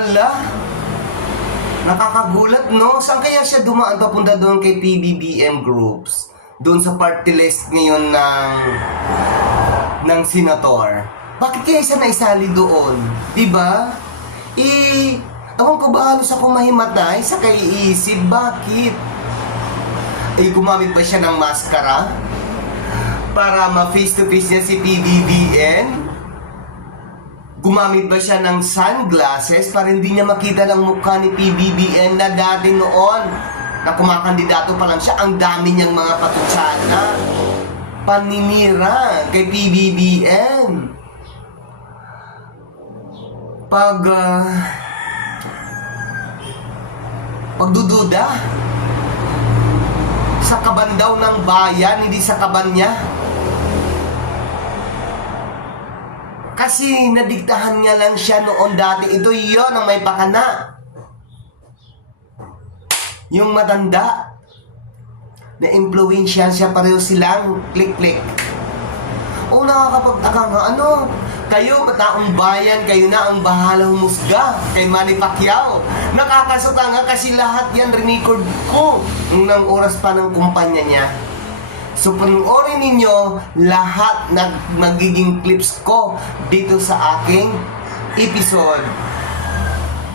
Hala, nakakagulat, no? Saan kaya siya dumaan papunta doon kay PBBM Groups? Doon sa party list ngayon ng senator. Bakit kaya siya naisali doon? Diba? Awan ko ba halos ako mahimatay sa kaiisip? Bakit? Gumamit ba siya ng maskara? Para ma-face to face niya si PBBM? Gumamit ba siya ng sunglasses para hindi niya makita ng mukha ni PBBM na dati noon na kumakandidato pa lang siya, ang dami niyang mga patutsana, paninira kay PBBM. Pagdududa sa kaban daw ng bayan, hindi sa kaban niya. Kasi nadiktahan niya lang siya noon dati. Ito yon ang may pakana. Yung matanda. Na-influensya siya, pareho silang click-click. O nakakapagtaka nga, kayo, taong bayan, kayo na ang bahala humusga kay Manny Pacquiao. Nakakasuka nga kasi lahat yan record ko ng oras pa ng kumpanya niya. So, panoorin ninyo lahat na magiging clips ko dito sa aking episode.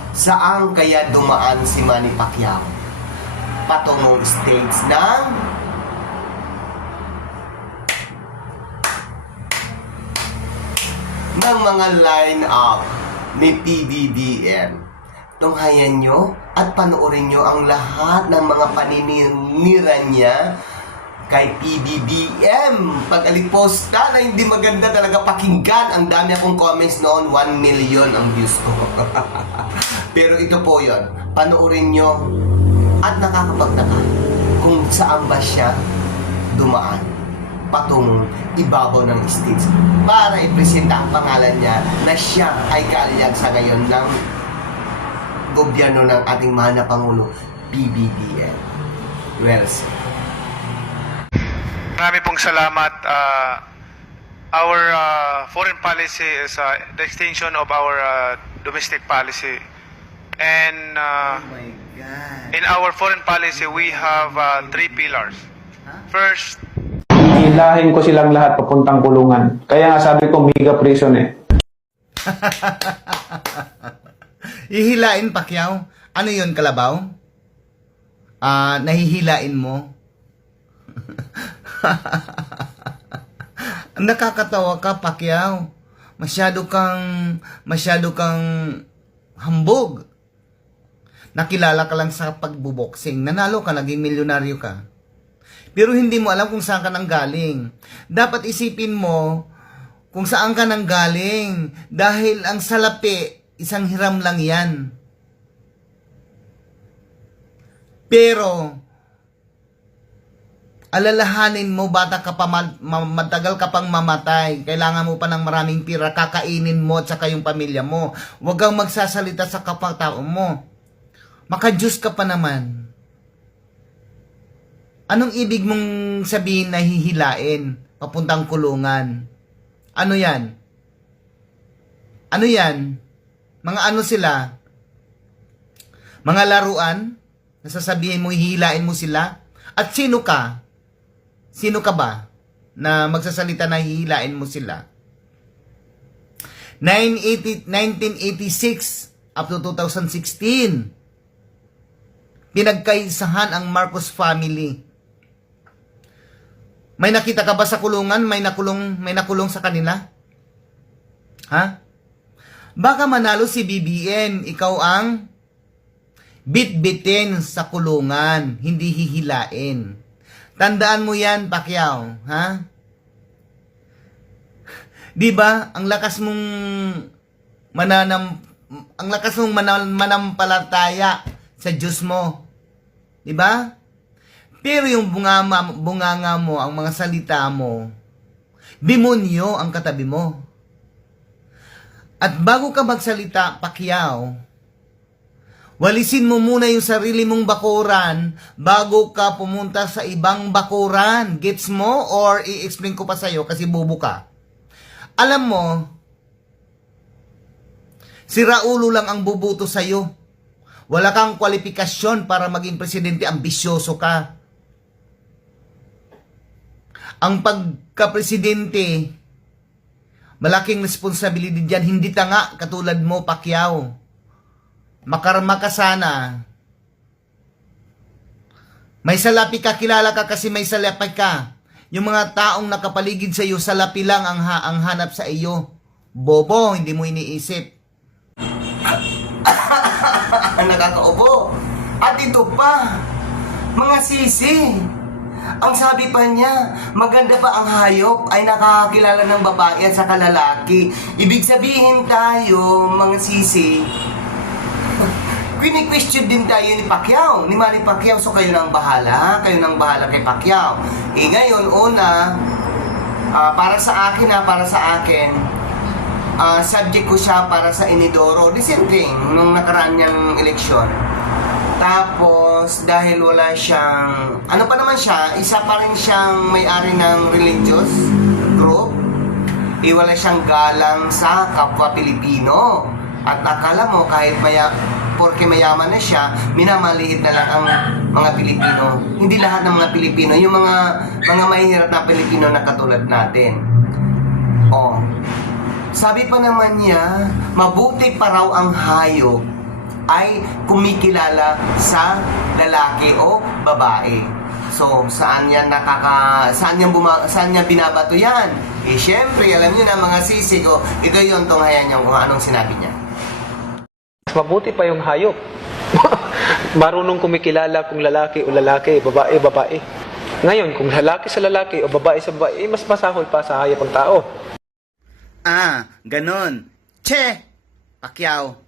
Saan kaya dumaan si Manny Pacquiao? Patungong stage ng mga line-up ni PBBM. Tunghayan nyo at panoorin nyo ang lahat ng mga paninira niya kay PBBM. Pag-aliposta na hindi maganda talaga pakinggan. Ang dami akong comments noon, 1 million ang views ko. Pero ito po yon, panoorin nyo at nakakapagtaka kung saan ba siya dumaan patungong ibabaw ng stage para ipresenta ang pangalan niya na siya ay kaalyansa ngayon ng gobyerno ng ating mahal na Pangulo, PBBM. Well said. Marami pong salamat. Our foreign policy is the extension of our domestic policy. And Oh my God. in our foreign policy, we have 3 pillars. First, Hilahin ko silang lahat papuntang kulungan. Kaya nga sabi ko, mega prison eh. Hihilain, Pacquiao? Ano yun, kalabaw? Nahihilain mo? Nakakatawa ka, Pacquiao. Masyado kang hambog. Nakilala ka lang sa pagbuboxing. Nanalo ka, naging milyonaryo ka. Pero hindi mo alam kung saan ka nang galing. Dapat isipin mo kung saan ka nang galing. Dahil ang salapi, isang hiram lang yan. Pero, alalahanin mo, bata ka pa, matagal ka pang mamatay. Kailangan mo pa ng maraming pira, kakainin mo at saka yung pamilya mo. Huwag kang magsasalita sa kapatao mo. Maka-Diyos ka pa naman. Anong ibig mong sabihin na hihilain papuntang kulungan? Ano yan? Ano yan? Mga ano sila? Mga laruan? Nasasabihin mo hihilain mo sila? At sino ka? Sino ka ba na magsasalita na hihilain mo sila? 1986 up to 2016, pinagkaisahan ang Marcos family. May nakita ka ba sa kulungan? May nakulong sa kanila? Ha? Baka manalo si BBM, ikaw ang bit-bitin sa kulungan, hindi hihilain. Tandaan mo yan, Pacquiao, ha? Di ba? Ang lakas mong manampalataya sa Diyos mo. Di ba? Pero yung bunganga mo, ang mga salita mo, demonyo ang katabi mo. At bago ka magsalita, Pacquiao, walisin mo muna yung sarili mong bakuran bago ka pumunta sa ibang bakuran. Gets mo? Or i-explain ko pa sa'yo kasi bobo ka. Alam mo, Si Raulo lang ang bubuto sa'yo. Wala kang kwalifikasyon para maging presidente, ambisyoso ka. Ang pagka-presidente, malaking responsibility dyan. Hindi tanga katulad mo, Pacquiao. Makarma ka sana. May salapi ka, kilala ka kasi may salapi ka. Yung mga taong nakapaligid sa iyo, salapi lang ang hanap sa iyo. Bobo, hindi mo iniisip. Nakakaubo. At ito pa, mga sisi. Ang sabi pa niya, maganda pa ang hayop ay nakakakilala ng babae at saka lalaki. Ibig sabihin tayo, mga sisi, Quini-question din tayo ni Pacquiao, ni Manny Pacquiao. So kayo nang bahala kay Pacquiao. Ngayon, una, para sa akin, subject ko siya para sa Inidoro. The same thing, nung nakaraan niyang eleksyon. Tapos, dahil wala siyang, ano pa naman siya, isa pa rin siyang may-ari ng religious group. Wala siyang galang sa kapwa Pilipino. At akala mo, kahit porke mayaman na siya, minamaliit na lang ang mga Pilipino. Hindi lahat ng mga Pilipino, yung mga mahihirap na Pilipino na katulad natin. Oh. Sabi pa naman niya, mabuti pa raw ang hayop ay kumikilala sa lalaki o babae. So, saan niya binabato yan? Syempre, alam niyo na mga sisi ko, ito yung tunghayan niya kung anong sinabi niya. Mabuti pa yung hayop. Marunong kumikilala kung lalaki o lalaki, babae, babae. Ngayon, kung lalaki sa lalaki o babae sa babae, mas masahol pa sa hayop ang tao. Ganon. Che! Pacquiao.